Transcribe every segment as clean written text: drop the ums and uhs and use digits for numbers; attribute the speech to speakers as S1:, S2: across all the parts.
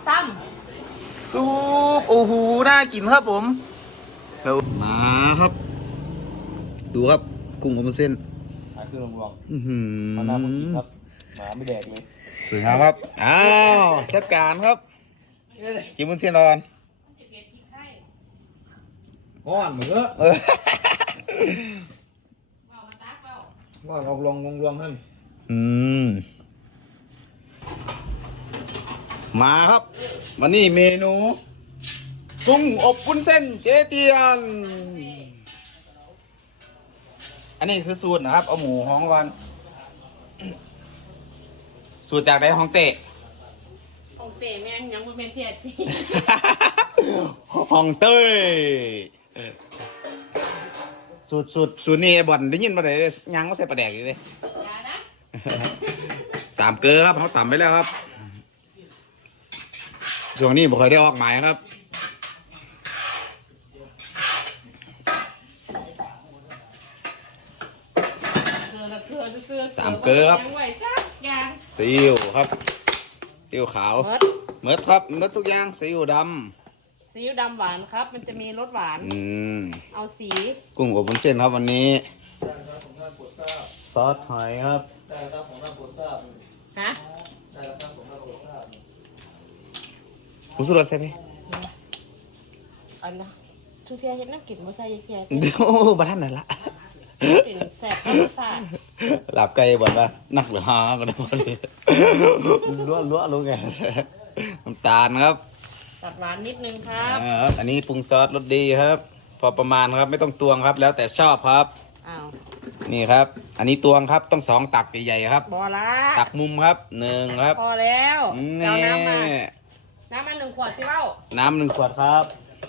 S1: ตั้ม
S2: ซุปโอ้โหน่ากินครับผมแล้วมาครับดูครับกุ้งกับมันเส้น
S3: หาเครื่องรวม
S2: อือหือ
S3: เอาน้ำมากินครับหมาไม่แดกเลย
S2: สวยงามครับอ้าวจัดการครับกินมันเส้นร้อน
S3: ก้อนเหมือนก้อนออกลงท่าน
S2: มาครับวันนี้เมนูกุ้งอบวุ้นเส้นเจเตียนอันนี้คือสูตรนะครับเอาหมูฮ้องก่อนสูตรจากไหนฮ้องเตะ
S1: ของเต๋แม่งยังไม่เป็นเทียที
S2: ฮ้องเต้ยสูตรนี่บ่อนได้ยินมาเลยยังก็ใส่ปลาแดกอยู่เลย
S1: อย่านะ
S2: สามเกลือครับเขาต่ำไปแล้วครับช่วงนี้บ่เคยได้ออกหมายครับสามเกลือครับซีอิ๊วครับซีอิ๊วขาวเมิดครับเมิดทุกอย่างซีอิ๊วดำ
S1: ซีอิ๊วดำหวานครับมันจะมีรสหวานเอาสี
S2: กุ้งอบวุ้นเส้นครับวันนี้ซอสหอยครับ
S1: ฮะ
S2: ผงชูรสใส่ไหม
S1: อันนะทุกเทียเห็นน้ำกลิ่นมาใส่เทีย
S2: โอ้บ้านนั่นละ
S1: กลิ่นแสบรสชาติ
S2: หลับไก่บ่นว่านักหรือฮะก็ได้พอดีล้วรู้ไงน้ำตาลครับ
S1: ตัดหวานนิดนึงครับ
S2: อันนี้ปรุงซอสรสดีครับ พอประมาณครับไม่ต้องตวงครับแล้วแต่ชอบครับนี่ครับอันนี้ตวงครับต้อง2 ตักใหญ่ๆครับ
S1: พอละ
S2: ตักมุมครับ1ครับ
S1: พอแล้วเอาน้ำมา1 ขวดสิเว้า
S2: น้ำ1 ขวดครับ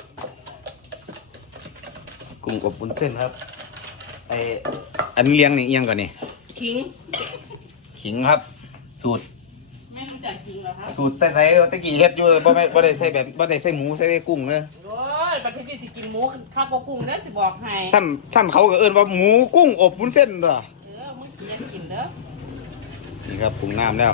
S2: กุ้งอบวุ้นเส้นครับอันนี้เลี้ยงนี่เอียงก่อนนี่ขิงครับสูตร
S1: ไม่รู้จักขิงเหรอครับ
S2: สูตรแต่ใส่ตะกี้เฮ็ดอยู่บ่ได้ใส่แบบบ่ได้ใส่หมูใส่กุ้งเลย
S1: โอ้ยประเทศที่สิกินหมูข้าวกับกุ้งเด้อสิบอกให้
S2: สั้นเขาก็เอิ้นว่าหมูกุ้งอบวุ้นเส้นเด้อ
S1: มึงกินเด้อ
S2: นี่ครับปรุงน้ำแล้ว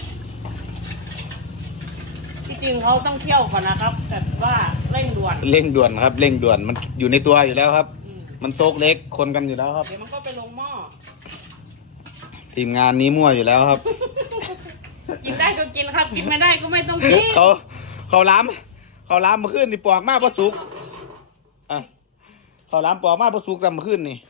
S1: ที่จริงเขาต้องเที่ยวก่อนนะครับแบบว่าเร่งด่วน
S2: ครับเร่งด่วนมันอยู่ในตัวอยู่แล้วครับมันโซกเล็กคนกันอยู่แล้วครับ
S1: เดี๋ยวมันก็ไปลงหม้อ
S2: ทีมงานนี้มั่วอยู่แล้วครับ
S1: กินได้ก็กินครับกินไม่ได้ก็ไม่ต้องกิน
S2: เขาล้ำมาขึ้นนี่ปอกมากพอสุกเขาล้ำปอกมากพอสุกล้ำมาขึ้นนี่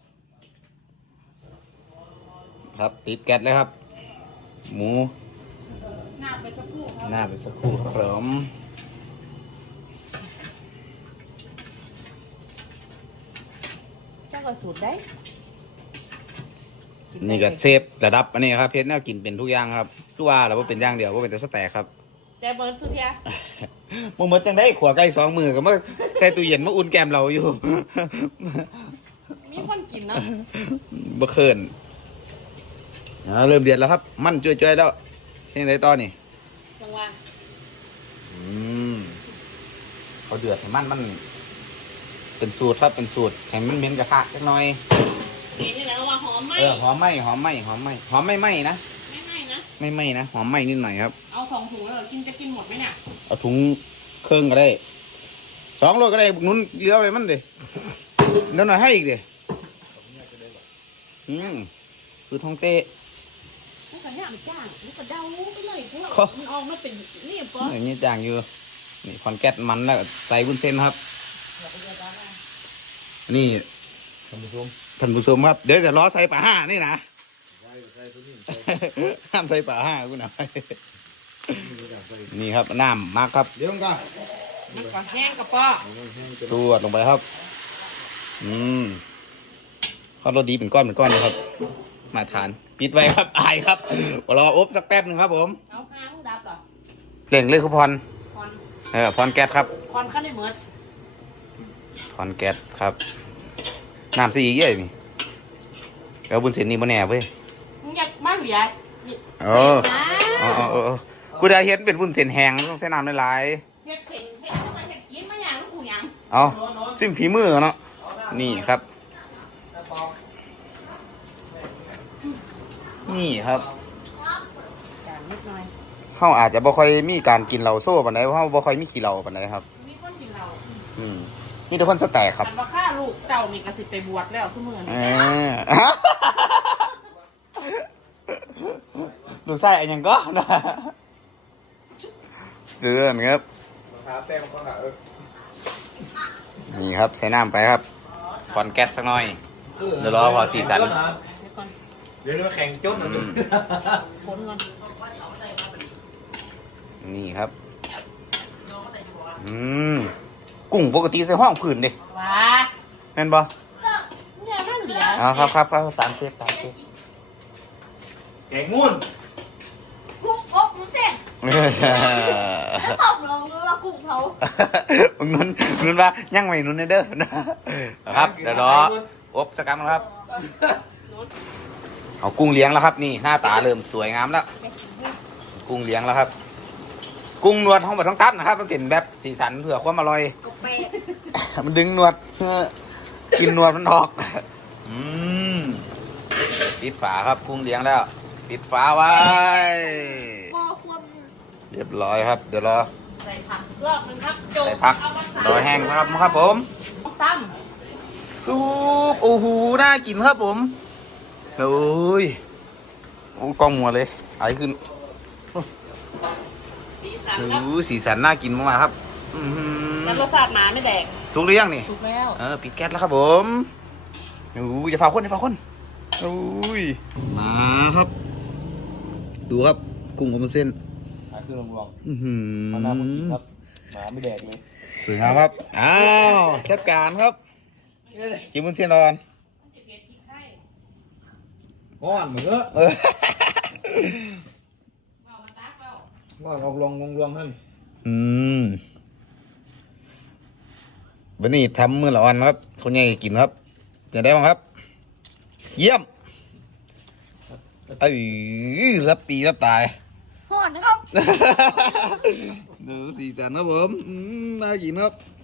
S2: ครับติดแก๊สเลยครับหมู
S1: หน้าไปสักครู่
S2: ครับผม
S1: เจ้าก็สูตรได้
S2: นี่ก็เซฟระดับอันนี้ครับเพชรน่ากินเป็นทุกอย่างครับตัวเราว่าเป็นอย่างเดียวว่าเป็นแต่สแต็กครับ
S1: แต่เบิร์ดสุดที่
S2: มึงเบิร์ดจังได้ขวาไก่2 มือกับเมื่อใส่ตู้เย็นมาอุ่นแกมเราอยู่
S1: มีคนกินเนาะ
S2: บ่เคินเริ่มเดือดแล้วครับมันจ่วยๆแล้วยังไงต่อนี่
S1: จังหวะ
S2: เขาเดือดมันเป็นสูตรครับเป็นสูตรแข็งมันเหม็นกระทะจักหน่อย
S1: นี่แหละว่าหอมไหม
S2: หอมไหมนะไม่ไหมนะหอมไหมนิดหน่อยครับ
S1: เอา2 ถุงแล้วจะกินหมดไหมเนี่ย
S2: เอาถุงเครื่องก็ได้2 โลก็ได้บุกนุ้นเยอะไปมันดิเดี๋ยวหน่อยให้อีกดิสูตรของเต้
S1: แล้วก็ย่างจ้างแล้วก็เดาไปเลยเพราะมันออกมาเป็นนี่ป๊อ
S2: นี่จ้างอยู่นี่คอนแก๊สมันแล้วใส่วุ้นเส้นครับนี่ท่านผู้ชมครับเดี๋ยวจะล้อใส่ป่าห้านี่นะห้ามใส่ป่าห้ากูหน่อยนี่ครับน้ำมากครับ
S3: เดี๋ยวก่อน
S1: แห้งกระป๋อ
S2: สวดลงไปครับข้าวโรดีเป็นก้อนเลยครับมาทานปิดไว้ครับอายครับรออบสักแป๊บนึงครับผม
S1: เอาผ้าลูกดับเหรอ
S2: เล่งเลยคือพรพรแก๊สครับ
S1: พรขั้นได้เหมือน
S2: พรแก๊สครับน้ำซีอีกเยอะนี่แล้วบุญเส้นนี่บ่แน่เว้ย
S1: มึงอยากบ้านหรือยัง
S2: กูได้เห็นเป็นบุญเส้นแห้งต้องใส่น้ำหลาย
S1: เห็ดกินมาอย่างลูกอย่าง
S2: ซิมฝีมือเนาะนี่ครับนี่ครับเขาอาจจะบ่ค่อยมีการกินเหล้าโซ่ปานใดเพราะเขาบ่ค่อยมีขี้เหล้าปานใดครับ
S1: มีคนกินเรา
S2: มีแต่คนสแต็กครับ
S1: แต่ว่าฆ่าลูกเต่านี่ก็สิไปบวชแล้วซุมื้อ
S2: เอ
S1: นี้
S2: ดูไส้อันยังก็นะเจือนครับ
S3: ขาแต้มก็หา
S2: นี่ครับใส่น้ำไปครับคอนแก๊สสักหน่อย เดี๋ยวรอพอสีสัน
S1: เดี๋ยวก่อน
S3: เดี๋ยวมาแข่งจ้น
S1: คนก่อน
S2: นี่ครับกุ้งปกติใส่ห้องผืนดิ
S1: ว้า
S2: แม่นบ่
S1: เนี่ยมันเหลือ
S2: ครับตามเชฟ
S3: แข่งมุ่น
S4: กุ้งอบหมูเส้นแล้วตอบน้องด้วยว่ากุ้งเขา
S2: มึงนุ่นว่ายังไม่นุ่นเด้อนะครับ เดี๋ยวรออบสักคำครับ เอากุ้งเลี้ยงแล้วครับ นี่หน้าตาเริ่มสวยงามแล้ว กุ้งเลี้ยงแล้วครับ กุ้งนวดห้องบดท้องตัดนะครับมันเป็นแบบสีสันเผื่อความอร่อย
S4: กบเปะ
S2: มันดึงนวดเพื่อกินนวดมันออกปิดฝาครับกุ้งเลี้ยงแล้ว ปิดฝาไว้
S4: หม้อควบ
S2: เรียบร้อยครับ เดี๋ยวรอ
S1: ใส่ผักรอบนึงครับจบ
S2: ใส่พัก
S1: เอามาใส่
S2: รอแห้งครับผม
S1: ซ้
S2: ซุปโอ้โหน่ากินครับผมโอ้ยโอ้กล้องมัวเลยไอขึ้น
S1: ำสีสัน
S2: โอ้
S1: ครับ
S2: โหสีสันน่ากินมากๆครับ
S1: แล้วรสชาติหมาไม่แดก
S2: สุกหรือยังนี่
S1: ถูกแล้ว
S2: ปิดแก๊สแล้วครับผมโอ้ยอย่าเผาคนโอ้ยมาครับ ดูครับกุ้งกับมันเส้น
S3: หาคือลง
S2: อื้อหื
S3: ๆ
S2: อ
S3: มาหน้าคนกินครับหมาไม่แดกเลย
S2: สวยงามครับอ้าวจัดการครับกินมันเส้นร้อน
S3: ก้อนเหมือนเออ
S2: เออ
S3: ก้อนออกลงท่าน
S2: วันนี้ทำมื้อละวันครับคนใหญ่กินครับจะได้บ้างครับ เยี่ยมรับตีรับตาย
S4: ห่อนนะครับ
S2: ดูสีสันครับผมน่ากินครับ